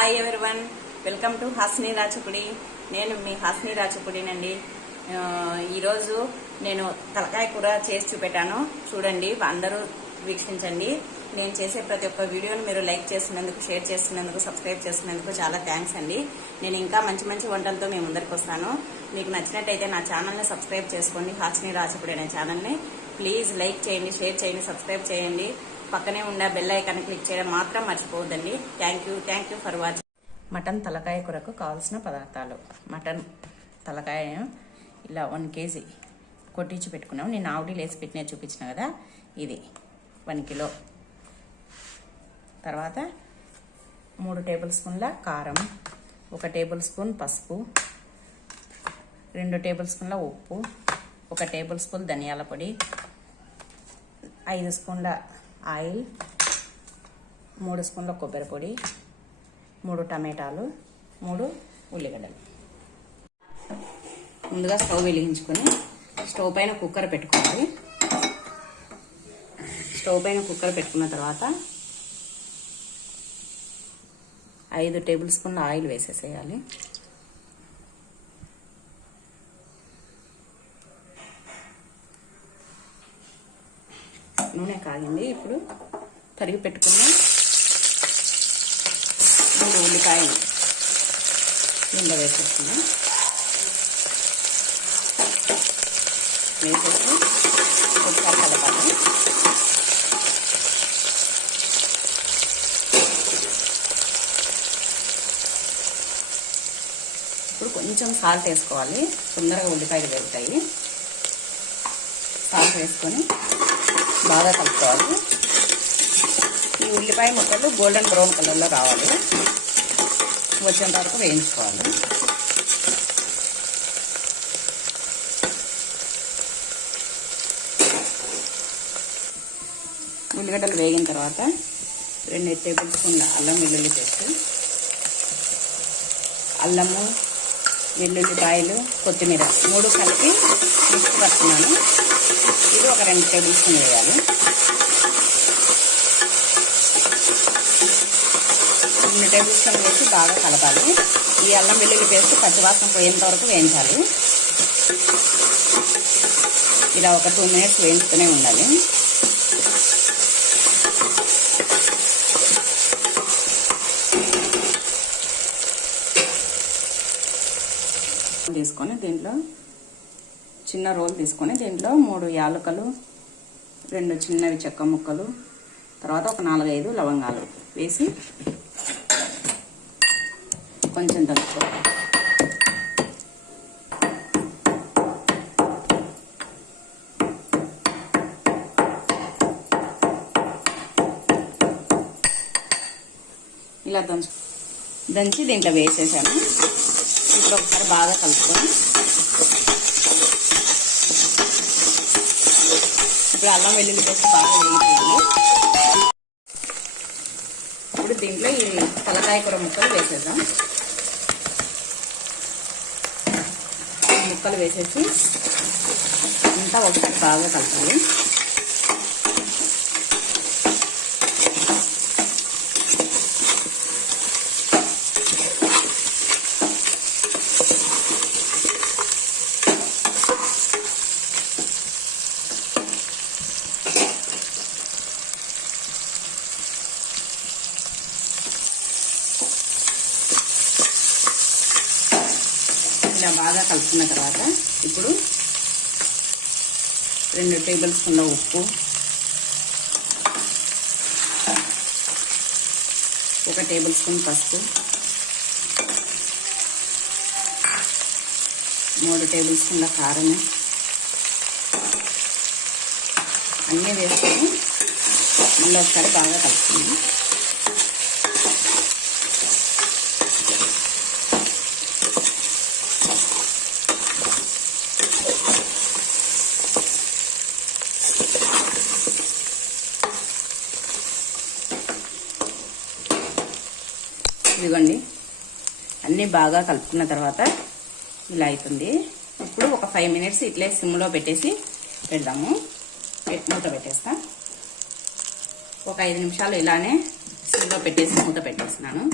Hi everyone, welcome to Hasni Rachapudi. నేను మీ హాస్ని రాచపుడినండి. ఈరోజు నేను తలకాయ కూర చేసి చూపెట్టాను. చూడండి, అందరూ వీక్షించండి. నేను చేసే ప్రతి ఒక్క వీడియోని మీరు లైక్ చేస్తున్నందుకు, షేర్ చేస్తున్నందుకు, సబ్స్క్రైబ్ చేస్తున్నందుకు చాలా థ్యాంక్స్ అండి. నేను ఇంకా మంచి మంచి వంటలతో మీ ముందరికి వస్తాను. మీకు నచ్చినట్టయితే నా ఛానల్ని సబ్స్క్రైబ్ చేసుకోండి. హాస్ని రాచపుడి అనే ఛానల్ని ప్లీజ్ లైక్ చేయండి, షేర్ చేయండి, సబ్స్క్రైబ్ చేయండి. పక్కనే ఉన్న బెల్ ఐకాన్ క్లిక్ చేయడం మాత్రం మర్చిపోవద్దండి. Thank you for watching. Mutton తలకాయ కూరకు కావాల్సిన పదార్థాలు: మటన్ తలకాయ ఇలా 1 kg కొట్టించి పెట్టుకున్నాం. నేను ఆవిడీలు వేసి పెట్టిన చూపించిన కదా, ఇది 1 కిలో. తర్వాత 3 టేబుల్ స్పూన్ల కారం, 1 టేబుల్ స్పూన్ పసుపు, 2 టేబుల్ స్పూన్ల ఉప్పు, 1 టేబుల్ స్పూన్ ధనియాల పొడి, 5 స్పూన్ల ఆయిల్, 3 స్పూన్ల కొబ్బరి పొడి, 3 టమాటాలు, 3 ఉల్లిగడ్డలు. ముందుగా స్టవ్ వెలిగించుకొని స్టవ్ పైన కుక్కర్ పెట్టుకోవాలి. స్టవ్ పైన కుక్కర్ పెట్టుకున్న తర్వాత 5 టేబుల్ స్పూన్ల ఆయిల్ వేసేసేయాలి. నూనె కాగింది. ఇప్పుడు తరిగి పెట్టుకున్న 3 ఉల్లిపాయలు నూనెలో వేసేస్తున్నాం. వేసేసి ఒకసారి కలపాలి. ఇప్పుడు కొంచెం సాల్ట్ వేసుకోవాలి, తొందరగా ఉల్లిపాయలు వేగుతాయి. సాల్ట్ వేసుకొని బాగా కలుపుకోవాలి. ఈ ఉల్లిపాయ ముక్కలు గోల్డెన్ బ్రౌన్ కలర్లో రావాలి, వచ్చేంత వరకు వేయించుకోవాలి. ఉల్లిగడ్డలు వేగిన తర్వాత 2 టేబుల్ స్పూన్ల అల్లం వెల్లుల్లి పేస్ట్, అల్లము, వెల్లుల్లిపాయలు, కొత్తిమీర 3 కలిపి మిక్స్ పడుతున్నాను. ఇది ఒక 2 టేబుల్ స్పూన్ వేయాలి. 2 టేబుల్ స్పూన్ వేసి బాగా కలపాలి. ఈ అల్లం వెల్లుల్లి పేస్ట్ పచ్చివాసన పోయేంత వరకు వేయించాలి. ఇలా ఒక 2 మినిట్స్ వేయించుతూనే ఉండాలి. తీసుకొని దీంట్లో చిన్న రోల్ తీసుకొని దీంట్లో 3 యాలకులు, 2 చిన్నవి చెక్క ముక్కలు, తర్వాత ఒక 4-5 లవంగాలు వేసి కొంచెం దంచుకోవాలి. ఇలా దంచి దీంట్లో వేసేసాను. ఇప్పుడు ఒకసారి బాగా కలుపుకొని ఇప్పుడు అల్లం వెల్లుల్లి పేస్ట్ బాగా వేగిపోయింది. ఇప్పుడు దీంట్లో ఈ తలకాయ కూర ముక్కలు వేసేద్దాం. ముక్కలు వేసేసి అంతా ఒకసారి బాగా కలపాలి. ఇలా బాగా కలుపుకున్న తర్వాత ఇప్పుడు 2 టేబుల్ స్పూన్ల ఉప్పు, 1 టేబుల్ స్పూన్ పసుపు, 3 టేబుల్ స్పూన్ల కారం అన్నీ వేసుకొని మళ్ళీ ఒకసారి బాగా కలుపుకుందాం. ఇదిగోండి, అన్నీ బాగా కలుపుకున్న తర్వాత ఇలా అవుతుంది. ఇప్పుడు ఒక 5 మినిట్స్ ఇట్లే సిమ్లో పెట్టేసి పెడదాము. మూత పెట్టేస్తా. ఒక 5 నిమిషాలు ఇలానే సిమ్లో పెట్టేసి మూత పెట్టేస్తున్నాను.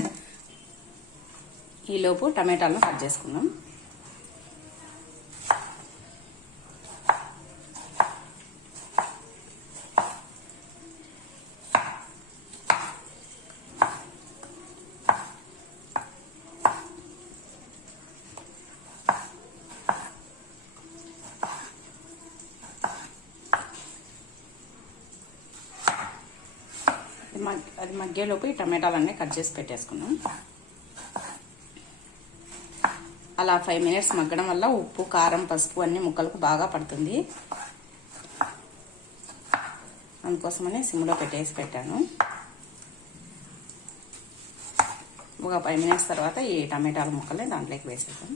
ఈలోపు టమాటాలను కట్ చేసుకుందాం. అది మగ్గేలోపు ఈ టమాటాలన్నీ కట్ చేసి పెట్టేసుకున్నాం. అలా 5 minutes మగ్గడం వల్ల ఉప్పు, కారం, పసుపు అన్ని ముక్కలకు బాగా పడుతుంది. అందుకోసమని సిమ్లో పెట్టాను. ఒక 5 minutes తర్వాత ఈ టమాటాల ముక్కల్ని దాంట్లోకి వేసేద్దాం.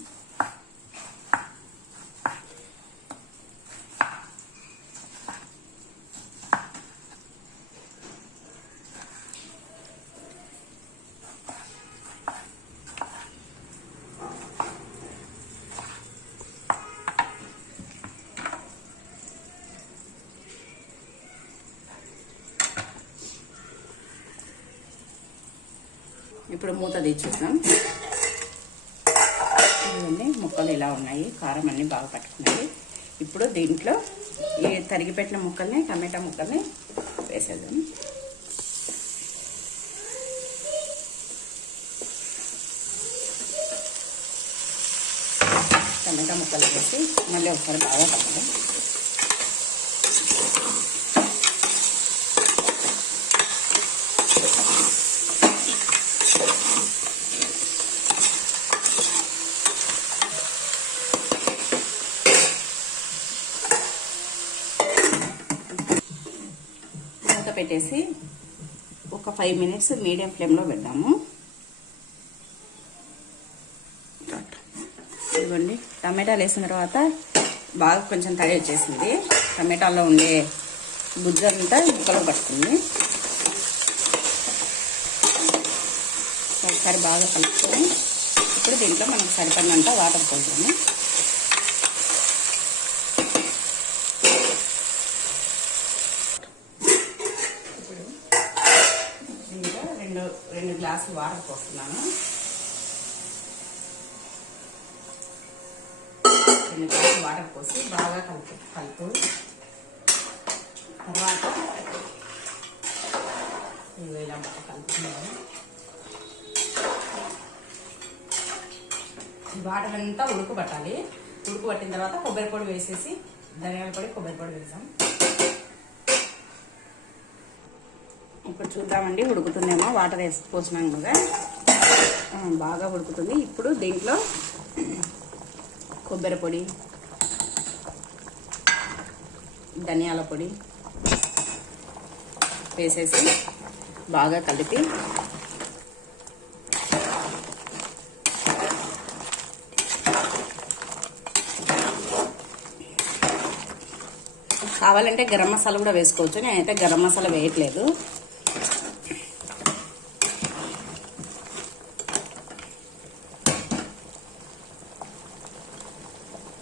ఇప్పుడు మూత తీసేద్దాం. ఇవన్నీ ముక్కలు ఇలా ఉన్నాయి, కారం అన్నీ బాగా పట్టుకున్నాయి. ఇప్పుడు దీంట్లో ఈ తరిగి పెట్టిన ముక్కల్ని, టమాటా ముక్కల్ని వేసేద్దాం. టమాటా ముక్కలు వేసి మళ్ళీ ఒకసారి బాగా కలపాలి. పెట్టేసి ఒక 5 minutes మీడియం ఫ్లేమ్లో పెడదాము. ఇదిగోండి, టమాటాలు వేసిన తర్వాత బాగా కొంచెం తడి వచ్చేసింది. టమాటాల్లో ఉండే గుజ్జు అంతా ముక్కలో పట్టుకుంది. ఒకసారి బాగా కలుపుకొని ఇప్పుడు దీంట్లో మనకు సరిపడినంత వాటర్ పోసాము. రెండు గ్లాసులు వాటర్ పోస్తున్నాను. 2 గ్లాసులు వాటర్ పోసి బాగా కలుపు తర్వాత ఇలా బాగా కలుపుతున్నాను. ఈ వాటర్ అంతా ఉడకబట్టాలి. ఉడకబట్టిన తర్వాత కొబ్బరి పొడి వేసేసి, ధనియాల పొడి, కొబ్బరి పొడి వేసాం. ఇప్పుడు చూద్దామండి, ఉడుకుతుందేమో. వాటర్ వేసి పోసినాం కదా, బాగా ఉడుకుతుంది. ఇప్పుడు దీంట్లో కొబ్బరి పొడి, ధనియాల పొడి వేసేసి బాగా కలిపి కావాలంటే గరం మసాలా కూడా వేసుకోవచ్చు. నేనైతే గరం మసాలా వేయట్లేదు.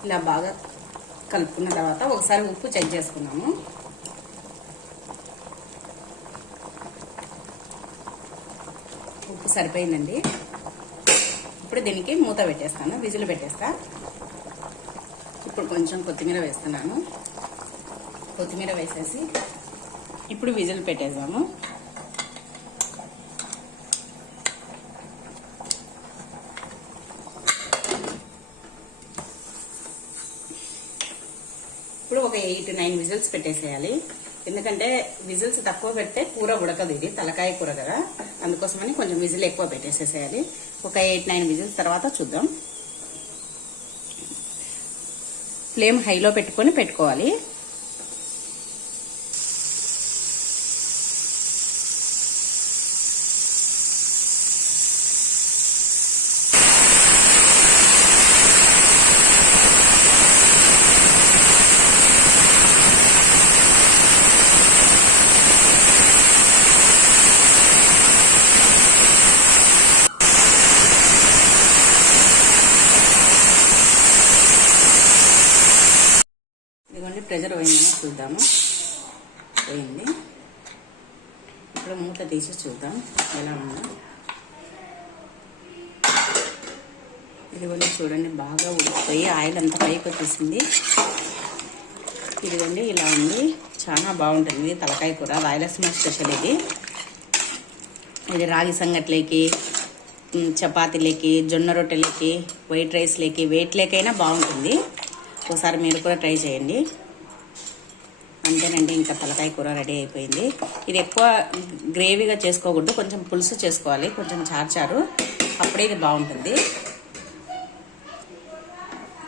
ఇలా బాగా కలుపుకున్న తర్వాత ఒకసారి ఉప్పు చెక్ చేసుకున్నాము. ఉప్పు సరిపోయిందండి. ఇప్పుడు దీనికి మూత పెట్టేస్తాను, విజిల్ పెట్టేస్తా. ఇప్పుడు కొంచెం కొత్తిమీర వేస్తున్నాను. కొత్తిమీర వేసేసి ఇప్పుడు విజిల్ పెట్టేసాము. ఇప్పుడు ఒక 8-9 విజిల్స్ పెట్టేసేయాలి. ఎందుకంటే విజిల్స్ తక్కువ పెడితే కూర ఉడకదు. ఇది తలకాయ కూర కదా, అందుకోసమని కొంచెం విజిల్ ఎక్కువ పెట్టేసేసేయాలి. ఒక 8-9 విజిల్స్ తర్వాత చూద్దాం. ఫ్లేమ్ హైలో పెట్టుకోవాలి. ప్రెషర్ పోయిందని చూద్దాము. పోయింది. ఇప్పుడు మూత తీసి చూద్దాం ఎలా ఉందో. ఇదిగోండి చూడండి, బాగా ఉడికిపోయి ఆయిల్ అంతా పైకి వచ్చేసింది. ఇదిగోండి ఇలా ఉంది, చాలా బాగుంటుంది తలకాయ కూర. రాయలసీమ స్పెషల్ ఇది. ఇది రాగి సంగట్లేకి, చపాతీలకి, జొన్న రొట్టెలకి, వైట్ రైస్లేకి, వేట్లేకైనా బాగుంటుంది. ఒకసారి మీరు కూడా ట్రై చేయండి. అంతేనండి, ఇంకా తలకాయ కూర రెడీ అయిపోయింది. ఇది ఎక్కువ గ్రేవీగా చేసుకోకూడదు, కొంచెం పులుసు చేసుకోవాలి, కొంచెం చారు. అప్పుడే ఇది బాగుంటుంది.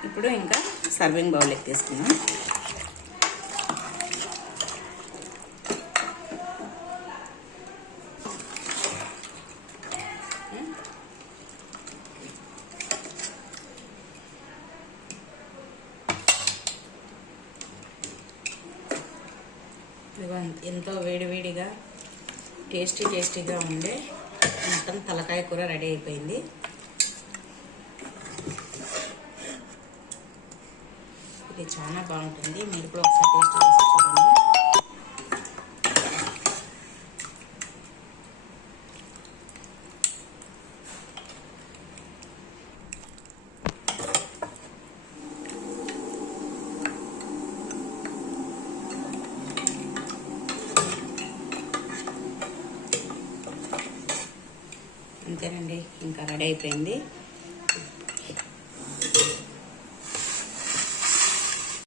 ఇప్పుడు ఇంకా సర్వింగ్ బౌల్లోకి తీసుకున్నాం. ఎంతో వేడివేడిగా టేస్టీగా ఉండే మొత్తం తలకాయ కూర రెడీ అయిపోయింది. ఇది చాలా బాగుంటుంది, మీరు కూడా ఒకసారి టేస్ట్ చేసి చూడండి. అంతేనండి, ఇంకా రెడీ అయిపోయింది.